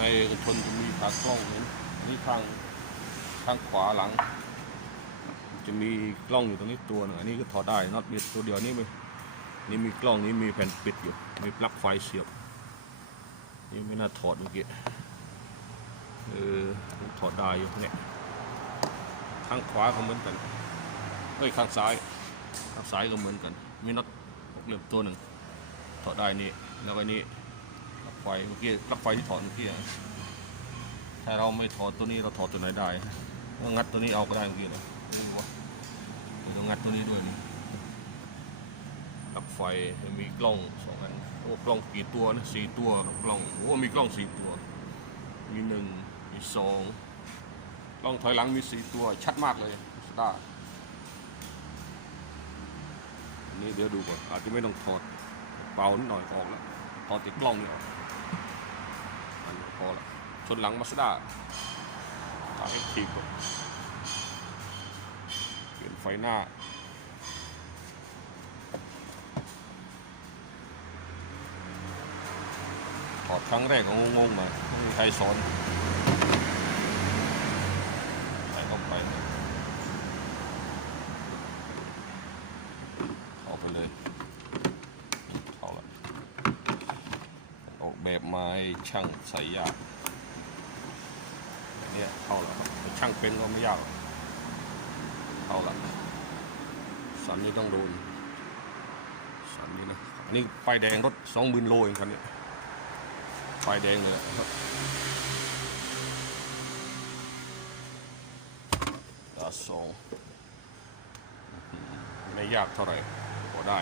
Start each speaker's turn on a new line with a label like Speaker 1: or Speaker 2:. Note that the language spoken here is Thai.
Speaker 1: ในกันชนจะมีขากล้องเห็นนี่ข้างข้างขวาหลัง จะมีกล้องอยู่ตรงนี้ตัวหนึงอันนี้ก็ถอดได้น็อตมีตัวเดียวนี่มีนี่มีกล้องนี่มีแผ่นปิดอยู่ มีปลั๊กไฟเสียบนี่ไม่น่าถอดเมื่อกี้เออถอดได้อยู่เนี่ยข้างขวาก็เหมือนกันเอ้ยข้างซ้ายข้างซ้ายก็เหมือนกัน มีน็อตหกเหลี่ยมตัวหนึ่งถอดได้นี่แล้วก็นี่ ไฟเมื่อกี้ปลั๊กไฟที่ถอดเมื่อกี้ถ้าเราไม่ถอดตัวนี้เราถอดตัวไหนได้งัดตัวนี้เอาก็ได้เมื่อกี้เลยไม่รู้ว่าเดี๋ยวต้องงัดตัวนี้ด้วยนี่ปลั๊กไฟมีกล้องสองอันโอ้กล้องกี่ตัวนะสี่ตัวกล้องโอ้มีกล้องสี่ตัว มีหนึ่งมีสองกล้องถอยหลังมีสี่ตัวชัดมากเลยสตาร์นนี้เดี๋ยวดูก่อนอาจจะไม่ต้องถอดเป่านิดหน่อยก็ออกแล้วถอดติดกล้องเนี่ออกอันนี้พอละช นหลังมาสด้าถ่ายให้ทีก่อนเปลี่ยนไฟหน้าถอดครั้งแรกก็งงๆหน่อยไม่มีใครสอนใส่เข้าไปเข้าไปเลยเข้าละออกแบบมาให้ช่างใส่ยาก เนี่ยเข้าแล้วครับช่างเป็นก็ไม่ยากเข้าละสันนี้ต้องโดนสันนี้นะอันนี้ไฟแดงรถสองหมื่นโลเองคันนี้ไฟแดงเลยอะตาสองไม่ยากเท่าไหร่พอได้